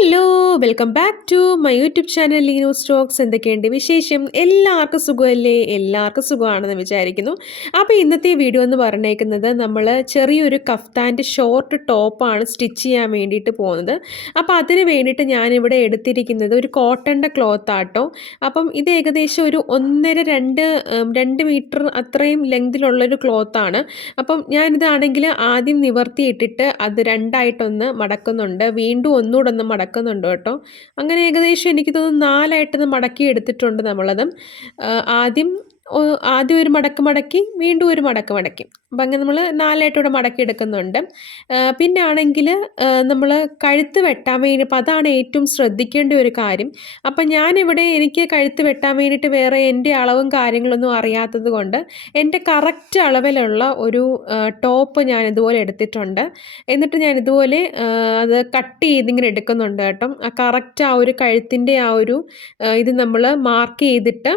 Hello. Welcome back to my YouTube channel Leeno Stokes എന്തൊക്കെയുണ്ട് വിശേഷം? എല്ലാവർക്കും സുഖമല്ലേ? എല്ലാവർക്കും സുഖമാണെന്ന് വിചാരിക്കുന്നു. അപ്പോൾ ഇന്നത്തെ വീഡിയോ എന്ന് പറഞ്ഞേക്കുന്നത് നമ്മൾ ചെറിയൊരു കഫ്താന്റെ ഷോർട്ട് ടോപ്പാണ് സ്റ്റിച്ച് ചെയ്യാൻ വേണ്ടിയിട്ട് പോകുന്നത്. അപ്പോൾ അതിന് വേണ്ടിയിട്ട് ഞാനിവിടെ എടുത്തിരിക്കുന്നത് ഒരു കോട്ടന്റെ ക്ലോത്ത് ആട്ടോ. അപ്പം ഇത് ഏകദേശം ഒരു ഒന്നര രണ്ട് രണ്ട് മീറ്റർ അത്രയും ലെങ്തിലുള്ളൊരു ക്ലോത്താണ് അപ്പം ഞാനിതാണെങ്കിൽ ആദ്യം നിവർത്തിയിട്ടിട്ട് അത് രണ്ടായിട്ടൊന്ന് മടക്കുന്നുണ്ട്. വീണ്ടും ഒന്നുകൂടെ ഒന്ന് മടക്കുന്നുണ്ട് കേട്ടോ. അങ്ങനെ ഏകദേശം എനിക്ക് തോന്നുന്നു നാലായിട്ടത് മടക്കി എടുത്തിട്ടുണ്ട് നമ്മളത്. ആദ്യം ആദ്യം ഒരു മടക്ക് മടക്കി വീണ്ടും ഒരു മടക്ക് മടക്കി. അപ്പം അങ്ങനെ നമ്മൾ നാലായിട്ട് ഇവിടെ മടക്കി എടുക്കുന്നുണ്ട്. പിന്നെ ആണെങ്കിൽ നമ്മൾ കഴുത്ത് വെട്ടാൻ വേണ്ടി അപ്പം അതാണ് ഏറ്റവും ശ്രദ്ധിക്കേണ്ട ഒരു കാര്യം. അപ്പം ഞാനിവിടെ എനിക്ക് കഴുത്ത് വെട്ടാൻ വേണ്ടിയിട്ട് വേറെ എന്റെ അളവും കാര്യങ്ങളൊന്നും അറിയാത്തത് കൊണ്ട് എന്റെ കറക്റ്റ് അളവിലുള്ള ഒരു ടോപ്പ് ഞാൻ ഇതുപോലെ എടുത്തിട്ടുണ്ട്. എന്നിട്ട് ഞാൻ ഇതുപോലെ അത് കട്ട് ചെയ്തിങ്ങനെ എടുക്കുന്നുണ്ട് കേട്ടോ. ആ കറക്റ്റ് ആ ഒരു കഴുത്തിന്റെ ആ ഒരു ഇത് നമ്മൾ മാർക്ക് ചെയ്തിട്ട്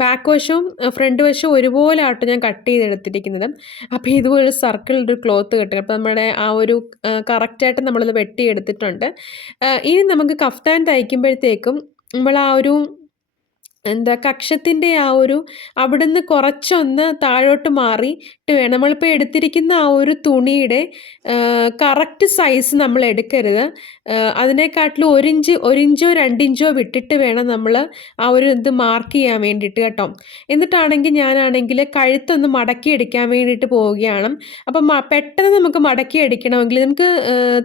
ബാക്ക് വശവും ഫ്രണ്ട് വശവും ഒരുപോലെ ആട്ടോ ഞാൻ കട്ട് ചെയ്തെടുത്തിരിക്കുന്നത്. അപ്പോൾ ഇതുപോലെ സർക്കിൾ ഒരു ക്ലോത്ത് കിട്ടും. അപ്പോൾ നമ്മുടെ ആ ഒരു കറക്റ്റായിട്ട് നമ്മളത് വെട്ടിയെടുത്തിട്ടുണ്ട്. ഇനി നമുക്ക് കഫ്താൻ തയ്ക്കുമ്പോഴത്തേക്കും നമ്മൾ ആ ഒരു എന്താ കക്ഷത്തിന്റെ ആ ഒരു അവിടുന്ന് കുറച്ചൊന്ന് താഴോട്ട് മാറിയിട്ട് വേണം. നമ്മളിപ്പോൾ എടുത്തിരിക്കുന്ന ആ ഒരു തുണിയുടെ കറക്റ്റ് സൈസ് നമ്മൾ എടുക്കരുത്. അതിനെക്കാട്ടിലും ഒരിഞ്ച് ഒരിഞ്ചോ രണ്ടിഞ്ചോ വിട്ടിട്ട് വേണം നമ്മൾ ആ ഒരു ഇത് മാർക്ക് ചെയ്യാൻ വേണ്ടിയിട്ട് കേട്ടോ. എന്നിട്ടാണെങ്കിൽ ഞാനാണെങ്കിൽ കഴുത്തൊന്ന് മടക്കി എടുക്കാൻ വേണ്ടിയിട്ട് പോവുകയാണ്. അപ്പം പെട്ടെന്ന് നമുക്ക് മടക്കി എടുക്കണമെങ്കിൽ നമുക്ക്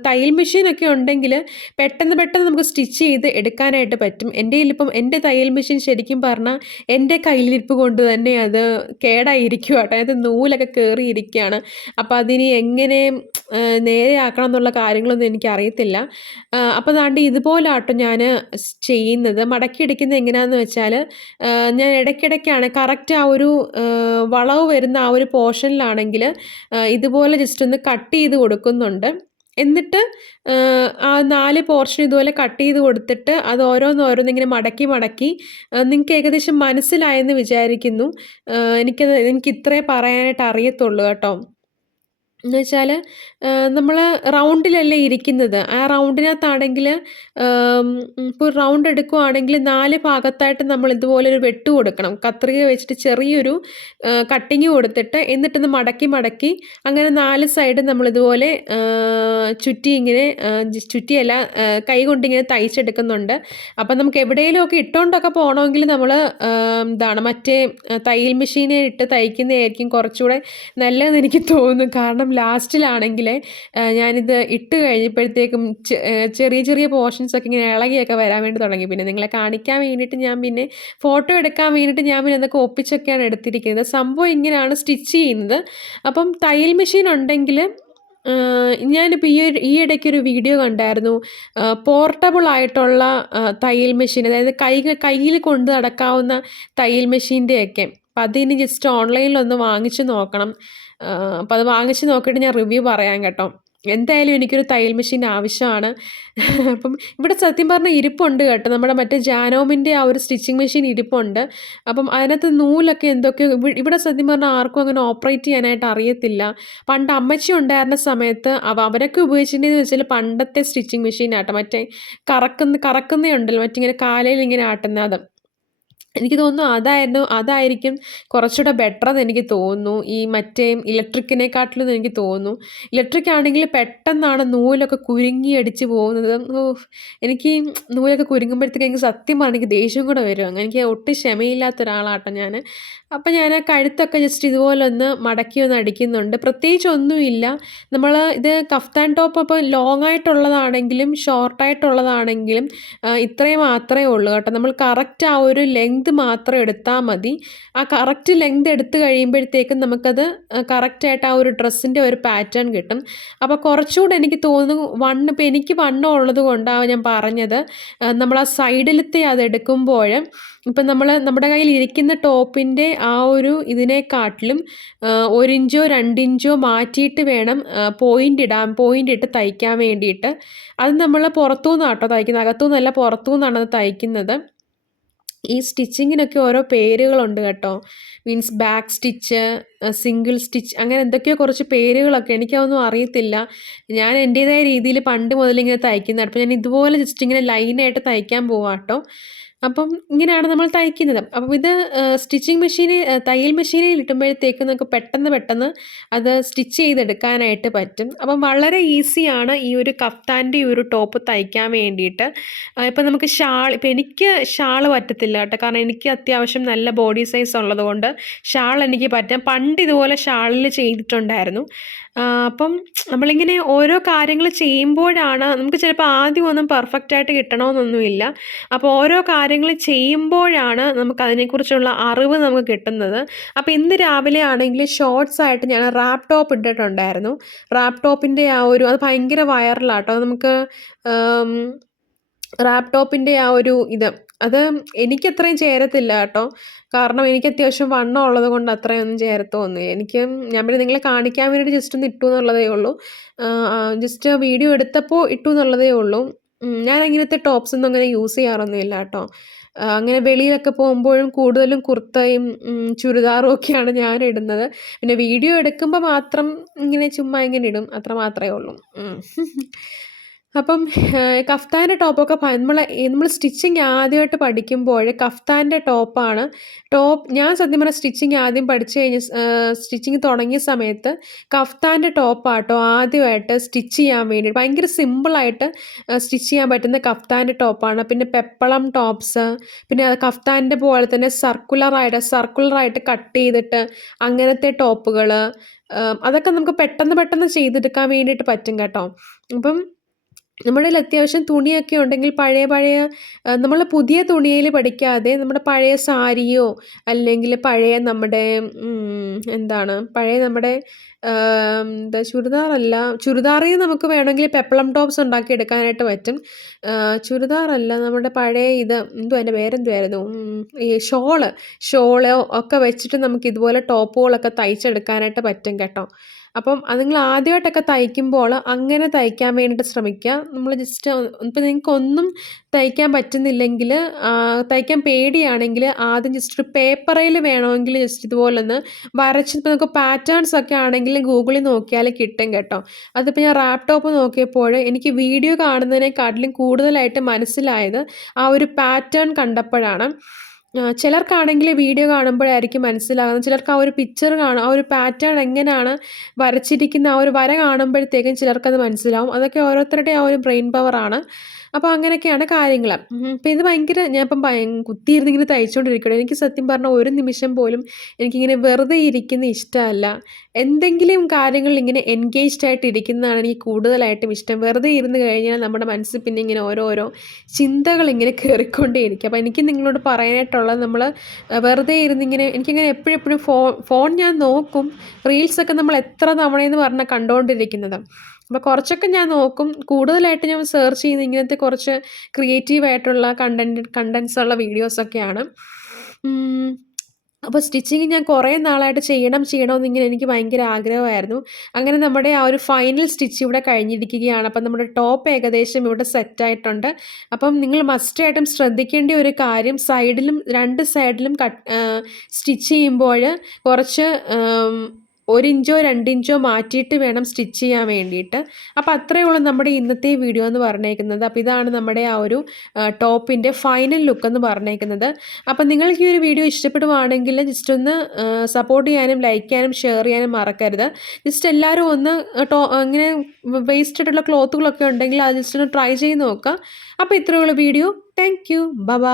തയ്യൽ മെഷീനൊക്കെ ഉണ്ടെങ്കിൽ പെട്ടെന്ന് പെട്ടെന്ന് നമുക്ക് സ്റ്റിച്ച് ചെയ്ത് എടുക്കാനായിട്ട് പറ്റും. എന്റെ ഇപ്പം എന്റെ തയ്യൽ മെഷീൻ ശരിക്കും പറഞ്ഞാൽ എന്റെ കയ്യിലിരിപ്പ് കൊണ്ട് തന്നെ അത് കേടായിരിക്കും കേട്ടോ. അത് നൂലൊക്കെ കയറിയിരിക്കുകയാണ് അപ്പോൾ അതിനി എങ്ങനെ നേരെ നേരെയാക്കണം എന്നുള്ള കാര്യങ്ങളൊന്നും എനിക്കറിയത്തില്ല. അപ്പോൾ താണ്ട് ഇതുപോലെ ആട്ടോ ഞാൻ ചെയ്യുന്നത്. മടക്കി എടുക്കുന്നത് എങ്ങനെയാണെന്ന് വെച്ചാൽ ഞാൻ ഇടയ്ക്കിടയ്ക്കാണ് കറക്റ്റ് ആ ഒരു വളവ് വരുന്ന ആ ഒരു പോർഷനിലാണെങ്കിൽ ഇതുപോലെ ജസ്റ്റ് ഒന്ന് കട്ട് ചെയ്ത് കൊടുക്കുന്നുണ്ട്. എന്നിട്ട് ആ, നാല് പോർഷൻ ഇതുപോലെ കട്ട് ചെയ്ത് കൊടുത്തിട്ട് അത് ഓരോന്നോരോന്ന് ഇങ്ങനെ മടക്കി മടക്കി. നിങ്ങൾക്ക് ഏകദേശം മനസ്സിലായെന്ന് വിചാരിക്കുന്നു. എനിക്കത് എനിക്ക് ഇത്രേ പറയാനായിട്ട് അറിയത്തുള്ളൂ കേട്ടോ. എന്ന് വെച്ചാൽ നമ്മൾ റൗണ്ടിലല്ലേ ഇരിക്കുന്നത്. ആ റൗണ്ടിനകത്താണെങ്കിൽ ഇപ്പോൾ റൗണ്ട് എടുക്കുവാണെങ്കിൽ നാല് ഭാഗത്തായിട്ട് നമ്മൾ ഇതുപോലെ ഒരു വെട്ട് കൊടുക്കണം. കത്രിക വെച്ചിട്ട് ചെറിയൊരു കട്ടിങ് കൊടുത്തിട്ട് എന്നിട്ടൊന്ന് മടക്കി മടക്കി അങ്ങനെ നാല് സൈഡ് നമ്മളിതുപോലെ ചുറ്റി ഇങ്ങനെ ചുറ്റിയല്ല കൈ കൊണ്ടിങ്ങനെ തയ്ച്ചെടുക്കുന്നുണ്ട്. അപ്പം നമുക്ക് എവിടെയെങ്കിലുമൊക്കെ ഇട്ടുകൊണ്ടൊക്കെ പോകണമെങ്കിൽ നമ്മൾ എന്താണ് മറ്റേ തയ്യൽ മെഷീനെ ഇട്ട് തയ്ക്കുന്നതായിരിക്കും കുറച്ചുകൂടെ നല്ലതെന്ന് എനിക്ക് തോന്നുന്നു. കാരണം ലാസ്റ്റിലാണെങ്കിൽ ഞാനിത് ഇട്ട് കഴിഞ്ഞപ്പോഴത്തേക്കും ചെറിയ ചെറിയ പോർഷൻസ് ഒക്കെ ഇങ്ങനെ ഇളകിയൊക്കെ വരാൻ വേണ്ടി തുടങ്ങി. പിന്നെ നിങ്ങളെ കാണിക്കാൻ വേണ്ടിയിട്ട് ഞാൻ പിന്നെ ഫോട്ടോ എടുക്കാൻ വേണ്ടിയിട്ട് ഞാൻ പിന്നെ അതൊക്കെ ഒപ്പിച്ചൊക്കെയാണ് എടുത്തിരിക്കുന്നത്. സംഭവം ഇങ്ങനെയാണ് സ്റ്റിച്ച് ചെയ്യുന്നത്. അപ്പം തയ്യൽ മെഷീൻ ഉണ്ടെങ്കിൽ ഞാനിപ്പോൾ ഈ ഒരു ഈ ഇടയ്ക്ക് ഒരു വീഡിയോ കണ്ടായിരുന്നു. പോർട്ടബിൾ ആയിട്ടുള്ള തയ്യൽ മെഷീൻ അതായത് കൈ കയ്യിൽ കൊണ്ട് നടക്കാവുന്ന തയ്യൽ മെഷീന്റെയൊക്കെ അപ്പം അതിനി ജസ്റ്റ് ഓൺലൈനിലൊന്ന് വാങ്ങിച്ച് നോക്കണം. അപ്പോൾ അത് വാങ്ങിച്ച് നോക്കിയിട്ട് ഞാൻ റിവ്യൂ പറയാം കേട്ടോ. എന്തായാലും എനിക്കൊരു തയ്യൽ മെഷീൻ ആവശ്യമാണ്. അപ്പം ഇവിടെ സത്യം പറഞ്ഞാൽ ഇരിപ്പുണ്ട് കേട്ടോ. നമ്മുടെ മറ്റേ ജാനോമിന്റെ ആ ഒരു സ്റ്റിച്ചിങ് മെഷീൻ ഇരിപ്പുണ്ട്. അപ്പം അതിനകത്ത് നൂലൊക്കെ എന്തൊക്കെയോ ഇവിടെ സത്യം പറഞ്ഞാൽ ആർക്കും അങ്ങനെ ഓപ്പറേറ്റ് ചെയ്യാനായിട്ട് അറിയത്തില്ല. പണ്ട് അമ്മച്ചി ഉണ്ടായിരുന്ന സമയത്ത് അവ അവരൊക്കെ ഉപയോഗിച്ചിട്ടുണ്ടെന്ന് വെച്ചാൽ പണ്ടത്തെ സ്റ്റിച്ചിങ് മെഷീൻ ആട്ടോ മറ്റേ കറക്കുന്ന കറക്കുന്നേ ഉണ്ടല്ലോ മറ്റിങ്ങനെ കാലയിൽ ഇങ്ങനെ ആട്ടുന്ന അത് എനിക്ക് തോന്നുന്നു അതായിരുന്നു അതായിരിക്കും കുറച്ചുകൂടെ ബെറ്റർ എന്ന് എനിക്ക് തോന്നുന്നു. ഈ മറ്റേ ഇലക്ട്രിക്കിനെക്കാട്ടിലും എനിക്ക് തോന്നുന്നു. ഇലക്ട്രിക് ആണെങ്കിൽ പെട്ടെന്നാണ് നൂലൊക്കെ കുരുങ്ങി അടിച്ച് പോകുന്നത്. ഓ എനിക്ക് നൂലൊക്കെ കുരുങ്ങുമ്പോഴത്തേക്ക് എനിക്ക് സത്യം പറഞ്ഞാൽ എനിക്ക് ദേഷ്യം കൂടെ വരും. അങ്ങനെ എനിക്ക് ഒട്ടും ക്ഷമയില്ലാത്ത ഒരാളാട്ടോ ഞാൻ അപ്പം ഞാൻ ആ കഴുത്തൊക്കെ ജസ്റ്റ് ഇതുപോലെ ഒന്ന് മടക്കി ഒന്ന് അടിക്കുന്നുണ്ട്. പ്രത്യേകിച്ച് ഒന്നുമില്ല. നമ്മൾ ഇത് കഫ്താൻ ടോപ്പ് അപ്പോൾ ലോങ് ആയിട്ടുള്ളതാണെങ്കിലും ഷോർട്ടായിട്ടുള്ളതാണെങ്കിലും ഇത്രയും മാത്രമേ ഉള്ളൂ കേട്ടോ. നമ്മൾ കറക്റ്റ് ആ ഒരു ലെങ്ത് മാത്രം എടുത്താൽ മതി. ആ കറക്റ്റ് ലെങ്ത് എടുത്ത് കഴിയുമ്പോഴത്തേക്കും നമുക്കത് കറക്റ്റായിട്ട് ആ ഒരു ഡ്രസ്സിന്റെ ഒരു പാറ്റേൺ കിട്ടും. അപ്പോൾ കുറച്ചുകൂടെ എനിക്ക് തോന്നുന്നു വണ്ണ് ഇപ്പോൾ എനിക്ക് വണ്ണം ഉള്ളത് കൊണ്ടാണ് ഞാൻ പറഞ്ഞത്. നമ്മൾ ആ സൈഡിലത്തെ അത് എടുക്കുമ്പോൾ ഇപ്പം നമ്മൾ നമ്മുടെ കയ്യിൽ ഇരിക്കുന്ന ടോപ്പിന്റെ ആ ഒരു ഇതിനെക്കാട്ടിലും ഒരിഞ്ചോ രണ്ടിഞ്ചോ മാറ്റിയിട്ട് വേണം പോയിന്റ് ഇടാൻ പോയിന്റ് ഇട്ട് തയ്ക്കാൻ വേണ്ടിയിട്ട്. അത് നമ്മൾ പുറത്തുനിന്നാണ് കേട്ടോ തയ്ക്കുന്നത് അകത്തുനിന്നല്ല പുറത്തുനിന്നാണ് അത് തയ്ക്കുന്നത്. ഈ സ്റ്റിച്ചിങ്ങിനൊക്കെ ഓരോ പേരുകളുണ്ട് കേട്ടോ. Means back stitch single stitch അങ്ങനെ എന്തൊക്കെയോ കുറച്ച് പേരുകളൊക്കെ. എനിക്കതൊന്നും അറിയത്തില്ല. ഞാൻ എന്റേതായ രീതിയിൽ പണ്ട് മുതലിങ്ങനെ തയ്ക്കുന്നതാണ് അപ്പോൾ ഞാൻ ഇതുപോലെ ജസ്റ്റ് ഇങ്ങനെ ലൈനായിട്ട് തയ്ക്കാൻ പോവാട്ടോ അപ്പം ഇങ്ങനെയാണ് നമ്മൾ തയ്ക്കുന്നത്. അപ്പം ഇത് സ്റ്റിച്ചിങ് മെഷീനിൽ തയ്യൽ മെഷീനിൽ ഇട്ടുമ്പോഴത്തേക്ക് നമുക്ക് പെട്ടെന്ന് പെട്ടെന്ന് അത് സ്റ്റിച്ച് ചെയ്തെടുക്കാനായിട്ട് പറ്റും. അപ്പം വളരെ ഈസിയാണ് ഈ ഒരു കഫ്താന്റെ ഈ ഒരു ടോപ്പ് തയ്ക്കാൻ വേണ്ടിയിട്ട്. ഇപ്പം നമുക്ക് ഷാൾ ഇപ്പം എനിക്ക് ഷാൾ പറ്റത്തില്ല കേട്ടോ. കാരണം എനിക്ക് അത്യാവശ്യം നല്ല ബോഡി സൈസ് ഉള്ളതുകൊണ്ട് ഷാൾ എനിക്ക് പറ്റാം. പണ്ട് ഇതുപോലെ ഷാളിൽ ചെയ്തിട്ടുണ്ടായിരുന്നു. അപ്പം നമ്മളിങ്ങനെ ഓരോ കാര്യങ്ങൾ ചെയ്യുമ്പോഴാണ് നമുക്ക് ചിലപ്പോൾ ആദ്യം ഒന്നും പെർഫെക്റ്റ് ആയിട്ട് കിട്ടണമെന്നൊന്നുമില്ല. അപ്പോൾ ഓരോ കാര്യങ്ങൾ ചെയ്യുമ്പോഴാണ് നമുക്ക് അതിനെക്കുറിച്ചുള്ള അറിവ് നമുക്ക് കിട്ടുന്നത്. അപ്പോൾ ഇന്ന് രാവിലെ ആണെങ്കിൽ ഷോർട്സ് ആയിട്ട് ഞാൻ റാപ്പ് ടോപ്പ് ഇട്ടിട്ടുണ്ടായിരുന്നു. റാപ്പ് ടോപ്പിന്റെ ആ ഒരു അത് ഭയങ്കര വൈറലാട്ടോ നമുക്ക് റാപ്പ് ടോപ്പിന്റെ ആ ഒരു ഇത്. അത് എനിക്കത്രയും ചേരത്തില്ല കേട്ടോ. കാരണം എനിക്ക് അത്യാവശ്യം വണ്ണം ഉള്ളത് കൊണ്ട് അത്രയൊന്നും ചേരത്തൊന്നുമില്ല. എനിക്ക് ഞാൻ പിന്നെ നിങ്ങളെ കാണിക്കാൻ വേണ്ടിയിട്ട് ജസ്റ്റ് ഒന്ന് ഇട്ടു എന്നുള്ളതേ ഉള്ളൂ. ജസ്റ്റ് വീഡിയോ എടുത്തപ്പോൾ ഇട്ടു എന്നുള്ളതേ ഉള്ളൂ. ഞാൻ അങ്ങനത്തെ ടോപ്സ് ഒന്നും അങ്ങനെ യൂസ് ചെയ്യാറൊന്നുമില്ല കേട്ടോ അങ്ങനെ വെളിയിലൊക്കെ പോകുമ്പോഴും കൂടുതലും കുർത്തയും ചുരിദാറും ഒക്കെയാണ് ഞാൻ ഇടുന്നത്. പിന്നെ വീഡിയോ എടുക്കുമ്പോൾ മാത്രം ഇങ്ങനെ ചുമ്മാ ഇങ്ങനെ ഇടും. അത്ര മാത്രമേ ഉള്ളൂ. അപ്പം കഫ്താന്റെ ടോപ്പൊക്കെ നമ്മൾ നമ്മൾ സ്റ്റിച്ചിങ് ആദ്യമായിട്ട് പഠിക്കുമ്പോൾ കഫ്താന്റെ ടോപ്പാണ്. ടോപ്പ് ഞാൻ സത്യം പറഞ്ഞാൽ സ്റ്റിച്ചിങ് ആദ്യം പഠിച്ചു കഴിഞ്ഞ് സ്റ്റിച്ചിങ് തുടങ്ങിയ സമയത്ത് കഫ്താന്റെ ടോപ്പാട്ടോ ആദ്യമായിട്ട് സ്റ്റിച്ച് ചെയ്യാൻ വേണ്ടി ഭയങ്കര സിമ്പിളായിട്ട് സ്റ്റിച്ച് ചെയ്യാൻ പറ്റുന്ന കഫ്താന്റെ ടോപ്പാണ്. പിന്നെ പെപ്പളം ടോപ്സ് പിന്നെ കഫ്താന്റെ പോലെ തന്നെ സർക്കുലറായിട്ട് സർക്കുലറായിട്ട് കട്ട് ചെയ്തിട്ട് അങ്ങനത്തെ ടോപ്പുകൾ അതൊക്കെ നമുക്ക് പെട്ടെന്ന് പെട്ടെന്ന് ചെയ്തെടുക്കാൻ വേണ്ടിയിട്ട് പറ്റും കേട്ടോ. അപ്പം നമ്മുടെ കയ്യിൽ അത്യാവശ്യം തുണിയൊക്കെ ഉണ്ടെങ്കിൽ പഴയ പഴയ നമ്മൾ പുതിയ തുണിയിൽ പഠിക്കാതെ നമ്മുടെ പഴയ സാരിയോ അല്ലെങ്കിൽ പഴയ നമ്മുടെ എന്താണ് പഴയ നമ്മുടെ എന്താ ചുരിദാറല്ല ചുരിദാറിൽ നമുക്ക് വേണമെങ്കിൽ പെപ്പളം ടോപ്സ് ഉണ്ടാക്കി എടുക്കാനായിട്ട് പറ്റും. ചുരിദാറല്ല നമ്മുടെ പഴയ ഇത് എന്തോ അതിന്റെ പേരെന്തുമായിരുന്നു ഈ ഷോൾ ഷോളോ ഒക്കെ വെച്ചിട്ട് നമുക്ക് ഇതുപോലെ ടോപ്പുകളൊക്കെ തയ്ച്ചെടുക്കാനായിട്ട് പറ്റും കേട്ടോ. അപ്പം അത് നിങ്ങൾ ആദ്യമായിട്ടൊക്കെ തയ്ക്കുമ്പോൾ അങ്ങനെ തയ്ക്കാൻ വേണ്ടിയിട്ട് ശ്രമിക്കുക. നമ്മൾ ജസ്റ്റ് ഇപ്പം നിങ്ങൾക്ക് ഒന്നും തയ്ക്കാൻ പറ്റുന്നില്ലെങ്കിൽ തയ്ക്കാൻ പേടിയാണെങ്കിൽ ആദ്യം ജസ്റ്റ് ഒരു പേപ്പറിൽ വേണമെങ്കിൽ ജസ്റ്റ് ഇതുപോലെ ഒന്ന് വരച്ച് ഇപ്പോൾ നമുക്ക് പാറ്റേൺസ് ഒക്കെ ആണെങ്കിൽ ഗൂഗിളിൽ നോക്കിയാൽ കിട്ടും കേട്ടോ. അതിപ്പോൾ ഞാൻ ലാപ്ടോപ്പ് നോക്കിയപ്പോൾ എനിക്ക് വീഡിയോ കാണുന്നതിനെക്കാട്ടിലും കൂടുതലായിട്ട് മനസ്സിലായത് ആ ഒരു പാറ്റേൺ കണ്ടപ്പോഴാണ്. ചിലർക്കാണെങ്കിൽ വീഡിയോ കാണുമ്പോഴായിരിക്കും മനസ്സിലാകുന്നത്. ചിലർക്ക് ആ ഒരു പിക്ചർ കാണും ആ ഒരു പാറ്റേൺ എങ്ങനെയാണ് വരച്ചിരിക്കുന്ന ആ ഒരു വര കാണുമ്പോഴത്തേക്കും ചിലർക്കത് മനസ്സിലാവും. അതൊക്കെ ഓരോരുത്തരുടെ ആ ഒരു ബ്രെയിൻ പവറാണ് അപ്പോൾ അങ്ങനെയൊക്കെയാണ് കാര്യങ്ങൾ അപ്പോൾ ഇത് ഭയങ്കര ഞാൻ ഇപ്പം കുത്തിയിരുന്ന് ഇങ്ങനെ തയ്ച്ചുകൊണ്ടിരിക്കണം എനിക്ക് സത്യം പറഞ്ഞാൽ ഒരു നിമിഷം പോലും എനിക്കിങ്ങനെ വെറുതെ ഇരിക്കുന്ന ഇഷ്ടമല്ല. എന്തെങ്കിലും കാര്യങ്ങളിൽ ഇങ്ങനെ എൻഗേജ്ഡ് ആയിട്ട് ഇരിക്കുന്നതാണ് എനിക്ക് കൂടുതലായിട്ടും ഇഷ്ടം. വെറുതെ ഇരുന്ന് കഴിഞ്ഞാൽ നമ്മുടെ മനസ്സിൽ പിന്നെ ഇങ്ങനെ ഓരോരോ ചിന്തകൾ ഇങ്ങനെ കയറിക്കൊണ്ടേയിരിക്കും അപ്പോൾ എനിക്ക് നിങ്ങളോട് പറയാനായിട്ടുള്ളത് നമ്മൾ വെറുതെ ഇരുന്നിങ്ങനെ എനിക്കിങ്ങനെ എപ്പോഴും എപ്പോഴും ഫോൺ ഫോൺ ഞാൻ നോക്കും. റീൽസൊക്കെ നമ്മൾ എത്ര തവണയെന്ന് പറഞ്ഞാൽ കണ്ടുകൊണ്ടിരിക്കുന്നത് അപ്പോൾ കുറച്ചൊക്കെ ഞാൻ നോക്കും. കൂടുതലായിട്ട് ഞാൻ സെർച്ച് ചെയ്യുന്ന ഇങ്ങനത്തെ കുറച്ച് ക്രിയേറ്റീവായിട്ടുള്ള കണ്ടന്റ് കണ്ടൻസ് ഉള്ള വീഡിയോസൊക്കെയാണ് അപ്പോൾ സ്റ്റിച്ചിങ് ഞാൻ കുറേ നാളായിട്ട് ചെയ്യണം ചെയ്യണമെന്ന് ഇങ്ങനെ എനിക്ക് ഭയങ്കര ആഗ്രഹമായിരുന്നു. അങ്ങനെ നമ്മുടെ ആ ഒരു ഫൈനൽ സ്റ്റിച്ച് ഇവിടെ കഴിഞ്ഞിരിക്കുകയാണ്. അപ്പം നമ്മുടെ ടോപ്പ് ഏകദേശം ഇവിടെ സെറ്റായിട്ടുണ്ട് അപ്പം നിങ്ങൾ മസ്റ്റായിട്ടും ശ്രദ്ധിക്കേണ്ട ഒരു കാര്യം സൈഡിലും രണ്ട് സൈഡിലും കട്ട് സ്റ്റിച്ച് ചെയ്യുമ്പോൾ കുറച്ച് ഒരു രണ്ടിഞ്ചോ മാറ്റിയിട്ട് വേണം സ്റ്റിച്ച് ചെയ്യാൻ വേണ്ടിയിട്ട്. അപ്പോൾ അത്രയേ ഉള്ളൂ നമ്മുടെ ഇന്നത്തെ വീഡിയോ എന്ന് പറഞ്ഞേക്കുന്നത്. അപ്പോൾ ഇതാണ് നമ്മുടെ ആ ഒരു ടോപ്പിന്റെ ഫൈനൽ ലുക്ക് എന്ന് പറഞ്ഞേക്കുന്നത്. അപ്പോൾ നിങ്ങൾക്ക് ഈ ഒരു വീഡിയോ ഇഷ്ടപ്പെടുവാണെങ്കിൽ ജസ്റ്റ് ഒന്ന് സപ്പോർട്ട് ചെയ്യാനും ലൈക്ക് ചെയ്യാനും ഷെയർ ചെയ്യാനും മറക്കരുത്. ജസ്റ്റ് എല്ലാവരും ഒന്ന് ടോ ഇങ്ങനെ വേസ്റ്റഡുള്ള ക്ലോത്തുകളൊക്കെ ഉണ്ടെങ്കിൽ അത് ജസ്റ്റ് ഒന്ന് ട്രൈ ചെയ്ത് നോക്കുക. അപ്പോൾ ഇത്രയുള്ള വീഡിയോ. Thank you. ബബാ